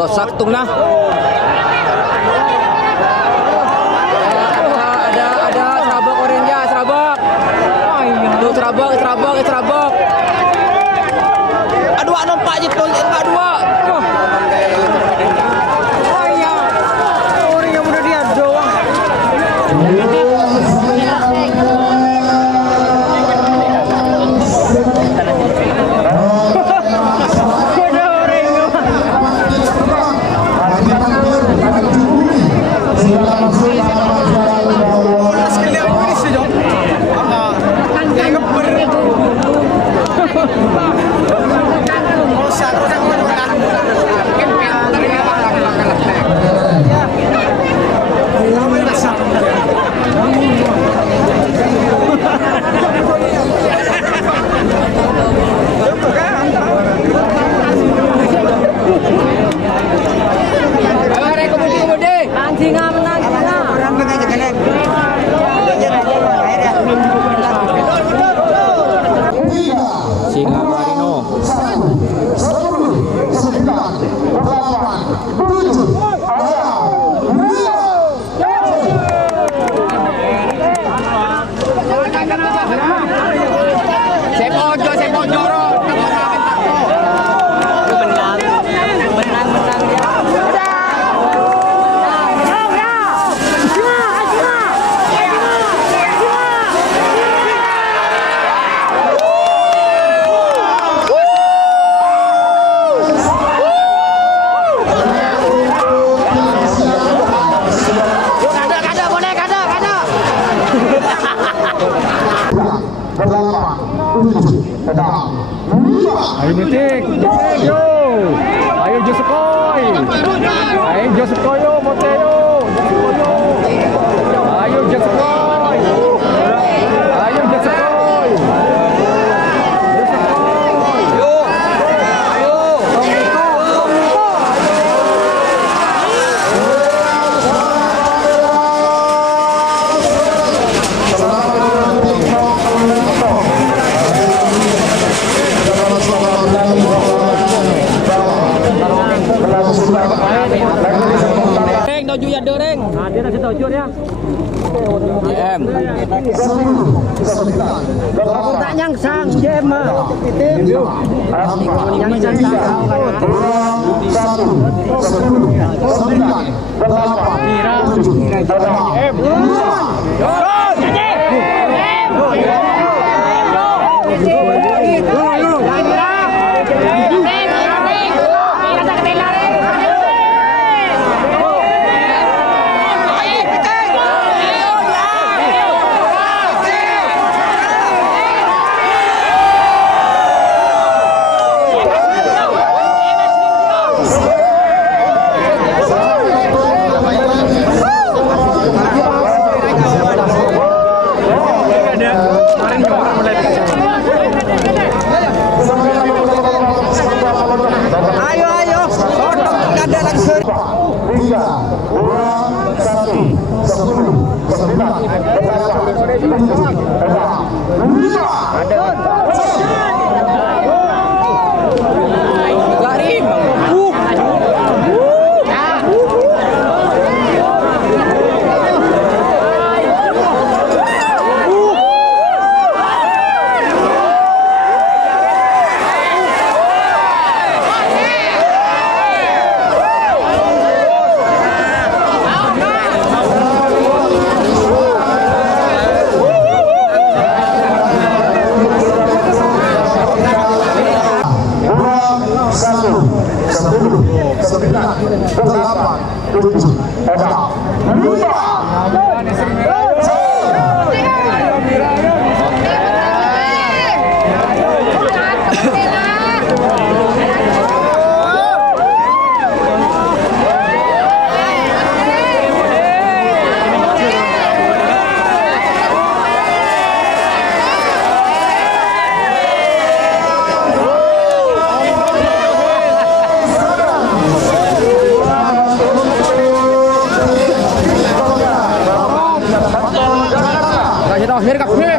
Boros saktung nah. Ada serabok orange serabok. Tuh serabok. Aduh nampak je tol nampak dua. Orang yang mudah dia doang. Singa Marino. Sepak jorok. Ayo Betik, yo. Ayo Josekoy. Ayo Josekoy yo, Mote yo. Ayo Josekoy. Ayo Josekoy. Yo. Ayo. Reng doju ya doreng. Nah, dia kasih doju ya. JM. Aku tak nyangsang, JM mah. Nyangsang Terakhir kak.